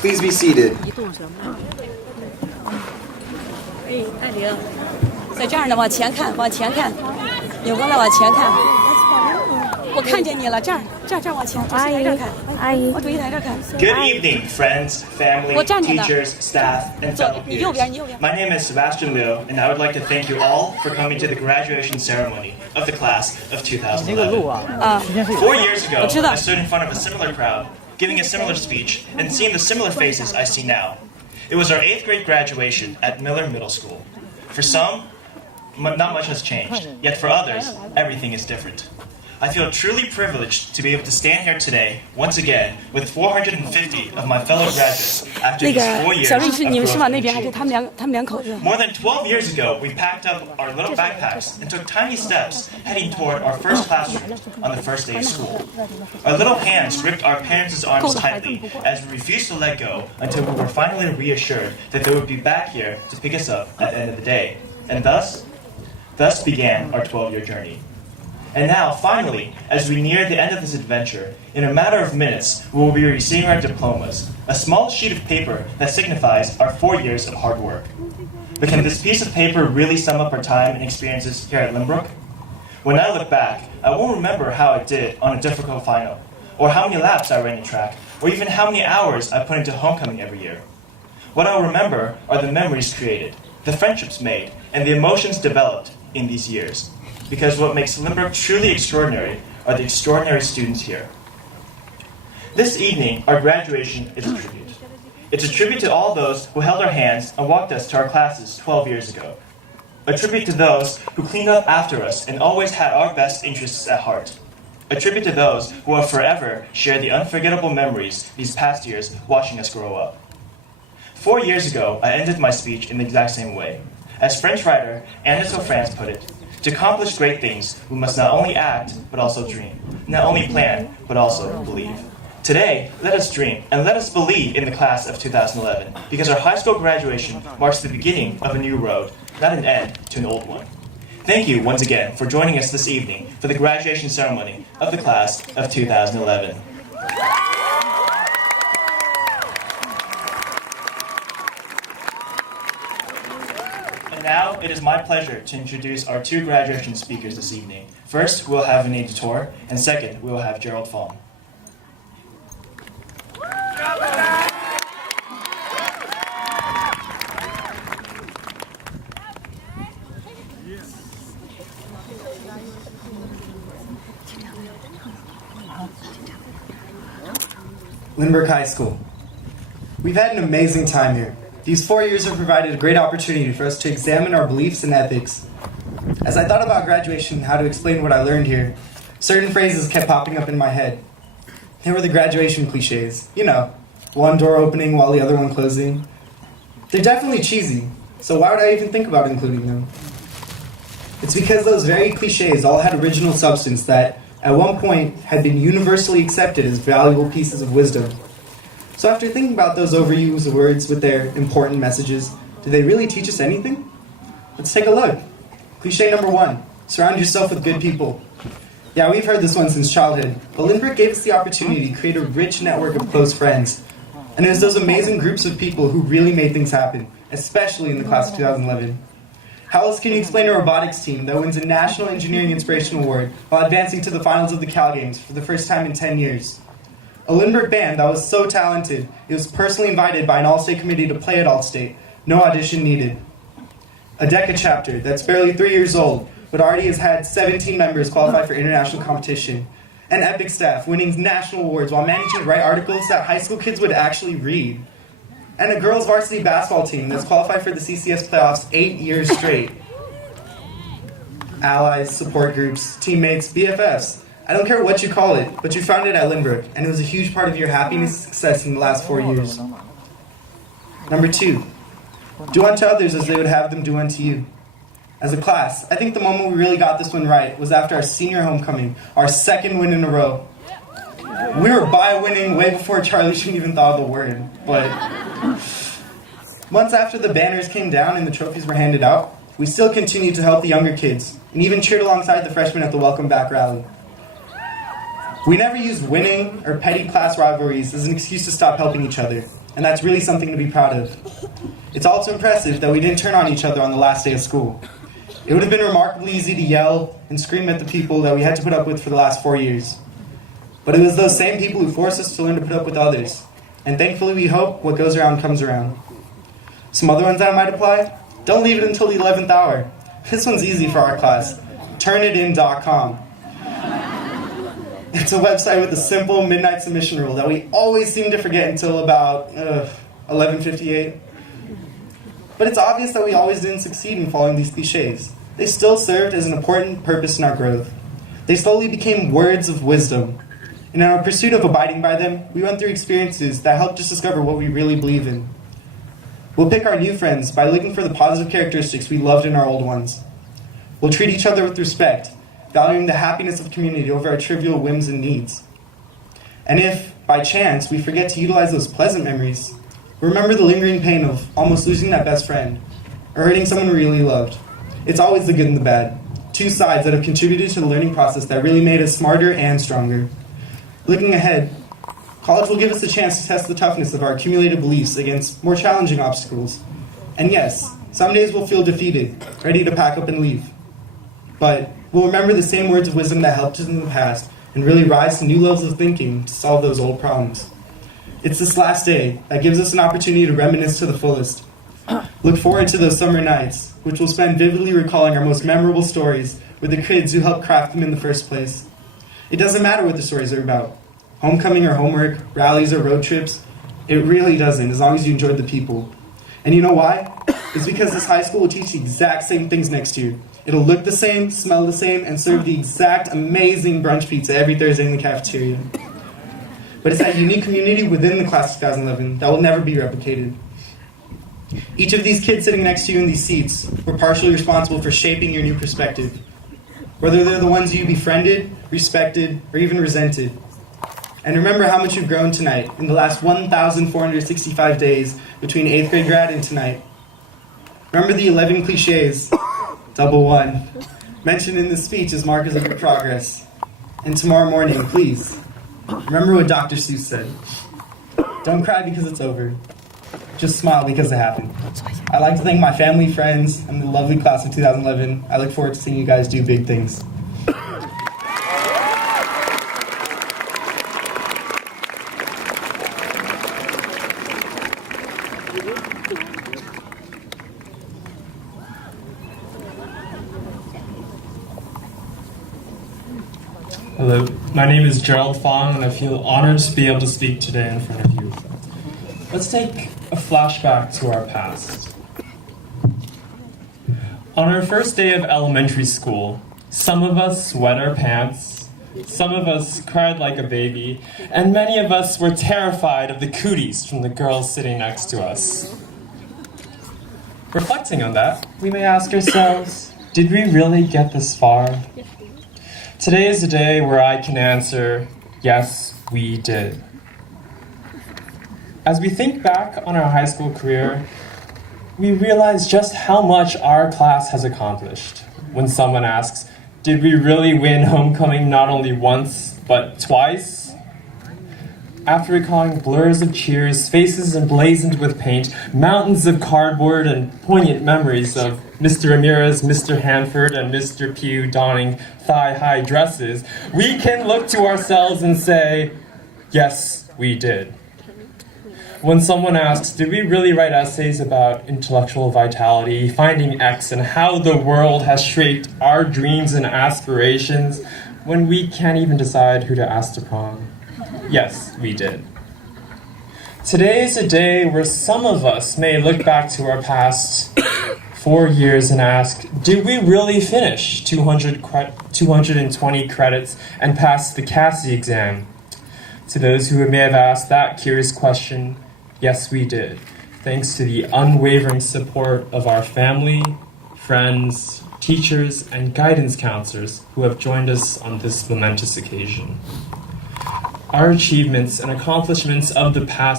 Please be seated. 哎，艾玲，在这儿呢，往前看，往前看，扭过来往前看。我看见你了，这儿往前，台这儿看。阿姨，我注意台这儿看。Good evening, friends, family, teachers, staff, and fellow peers. My name is Sebastian Liu, and I would like to thank you all for coming to the graduation ceremony of the class of 2011. 4 years ago, I stood in front of a similar crowd, giving a similar speech, and seeing the similar faces I see now. It was our 8th grade graduation at Miller Middle School. For some, not much has changed, yet for others, everything is different. I feel truly privileged to be able to stand here today, once again, with 450 of my fellow graduates after these 4 years of growth. More than 12 years ago, we packed up our little backpacks and took tiny steps heading toward our first classroom on the first day of school. Our little hands gripped our parents' arms tightly as we refused to let go until we were finally reassured that they would be back here to pick us up at the end of the day. And thus began our 12-year journey. And now, finally, as we near the end of this adventure, in a matter of minutes, we will be receiving our diplomas, a small sheet of paper that signifies our 4 years of hard work. But can this piece of paper really sum up our time and experiences here at Lynbrook? When I look back, I won't remember how I did on a difficult final, or how many laps I ran in track, or even how many hours I put into homecoming every year. What I'll remember are the memories created, the friendships made, and the emotions developed in these years. Because what makes Lynbrook truly extraordinary are the extraordinary students here. This evening, our graduation is a tribute. It's a tribute to all those who held our hands and walked us to our classes 12 years ago. A tribute to those who cleaned up after us and always had our best interests at heart. A tribute to those who will forever share the unforgettable memories these past years watching us grow up. 4 years ago, I ended my speech in the exact same way. As French writer Anatole France put it, to accomplish great things, we must not only act, but also dream. Not only plan, but also believe. Today, let us dream, and let us believe in the class of 2011, because our high school graduation marks the beginning of a new road, not an end to an old one. Thank you once again for joining us this evening for the graduation ceremony of the class of 2011. Now, it is my pleasure to introduce our 2 graduation speakers this evening. First, we'll have Vinay Dutour, and second, we will have Gerald Fong. Lynbrook High School. We've had an amazing time here. These 4 years have provided a great opportunity for us to examine our beliefs and ethics. As I thought about graduation and how to explain what I learned here, certain phrases kept popping up in my head. They were the graduation cliches. You know, one door opening while the other one closing. They're definitely cheesy, so why would I even think about including them? It's because those very cliches all had original substance that, at one point, had been universally accepted as valuable pieces of wisdom. So after thinking about those overused words with their important messages, do they really teach us anything? Let's take a look. Cliche number 1, surround yourself with good people. Yeah, we've heard this one since childhood, but Lynbrook gave us the opportunity to create a rich network of close friends. And it was those amazing groups of people who really made things happen, especially in the class of 2011. How else can you explain a robotics team that wins a National Engineering Inspiration Award while advancing to the finals of the Cal Games for the first time in 10 years? A Lynbrook band that was so talented, it was personally invited by an all-state committee to play at All-State. No audition needed. A DECA chapter that's barely 3 years old, but already has had 17 members qualify for international competition. An EPIC staff winning national awards while managing to write articles that high school kids would actually read. And a girls varsity basketball team that's qualified for the CCS playoffs 8 years straight. Allies, support groups, teammates, BFFs. I don't care what you call it, but you found it at Lynbrook, and it was a huge part of your happiness and success in the last 4 years. Number 2, do unto others as they would have them do unto you. As a class, I think the moment we really got this one right was after our senior homecoming, our 2nd win in a row. We were winning way before Charlie Sheen even thought of the word, but months after the banners came down and the trophies were handed out, we still continued to help the younger kids, and even cheered alongside the freshmen at the Welcome Back rally. We never used winning or petty class rivalries as an excuse to stop helping each other, and that's really something to be proud of. It's also impressive that we didn't turn on each other on the last day of school. It would have been remarkably easy to yell and scream at the people that we had to put up with for the last 4 years. But it was those same people who forced us to learn to put up with others, and thankfully we hope what goes around comes around. Some other ones that might apply? Don't leave it until the 11th hour. This one's easy for our class. Turnitin.com. It's a website with a simple midnight submission rule that we always seem to forget until about 11:58. But it's obvious that we always didn't succeed in following these cliches. They still served as an important purpose in our growth. They slowly became words of wisdom. And in our pursuit of abiding by them, we went through experiences that helped us discover what we really believe in. We'll pick our new friends by looking for the positive characteristics we loved in our old ones. We'll treat each other with respect, valuing the happiness of community over our trivial whims and needs. And if, by chance, we forget to utilize those pleasant memories, remember the lingering pain of almost losing that best friend, or hurting someone we really loved. It's always the good and the bad, two sides that have contributed to the learning process that really made us smarter and stronger. Looking ahead, college will give us a chance to test the toughness of our accumulated beliefs against more challenging obstacles. And yes, some days we'll feel defeated, ready to pack up and leave. But we'll remember the same words of wisdom that helped us in the past and really rise to new levels of thinking to solve those old problems. It's this last day that gives us an opportunity to reminisce to the fullest. Look forward to those summer nights, which we'll spend vividly recalling our most memorable stories with the kids who helped craft them in the first place. It doesn't matter what the stories are about. Homecoming or homework, rallies or road trips. It really doesn't, as long as you enjoyed the people. And you know why? It's because this high school will teach the exact same things next year. It'll look the same, smell the same, and serve the exact amazing brunch pizza every Thursday in the cafeteria. But it's that unique community within the class of 2011 that will never be replicated. Each of these kids sitting next to you in these seats were partially responsible for shaping your new perspective. Whether they're the ones you befriended, respected, or even resented. And remember how much you've grown tonight, in the last 1,465 days between 8th grade grad and tonight. Remember the 11 cliches, double one, mentioned in this speech as markers of your progress. And tomorrow morning, please, remember what Dr. Seuss said. Don't cry because it's over. Just smile because it happened. I'd like to thank my family, friends, and the lovely class of 2011. I look forward to seeing you guys do big things. Hello, my name is Gerald Fong, and I feel honored to be able to speak today in front of you. Let's take a flashback to our past. On our first day of elementary school, some of us wet our pants, some of us cried like a baby, and many of us were terrified of the cooties from the girls sitting next to us. Reflecting on that, we may ask ourselves, did we really get this far? Today is a day where I can answer, yes, we did. As we think back on our high school career, we realize just how much our class has accomplished. When someone asks, did we really win homecoming not only once, but twice? After recalling blurs of cheers, faces emblazoned with paint, mountains of cardboard, and poignant memories of Mr. Ramirez, Mr. Hanford, and Mr. Pugh donning thigh-high dresses, we can look to ourselves and say, yes, we did. When someone asks, did we really write essays about intellectual vitality, finding X, and how the world has shaped our dreams and aspirations, when we can't even decide who to ask to prom? Yes, we did. Today is a day where some of us may look back to our past 4 years and ask, did we really finish 220 credits and pass the CASI exam? To those who may have asked that curious question, yes, we did, thanks to the unwavering support of our family, friends, teachers, and guidance counselors who have joined us on this momentous occasion. Our achievements and accomplishments of the past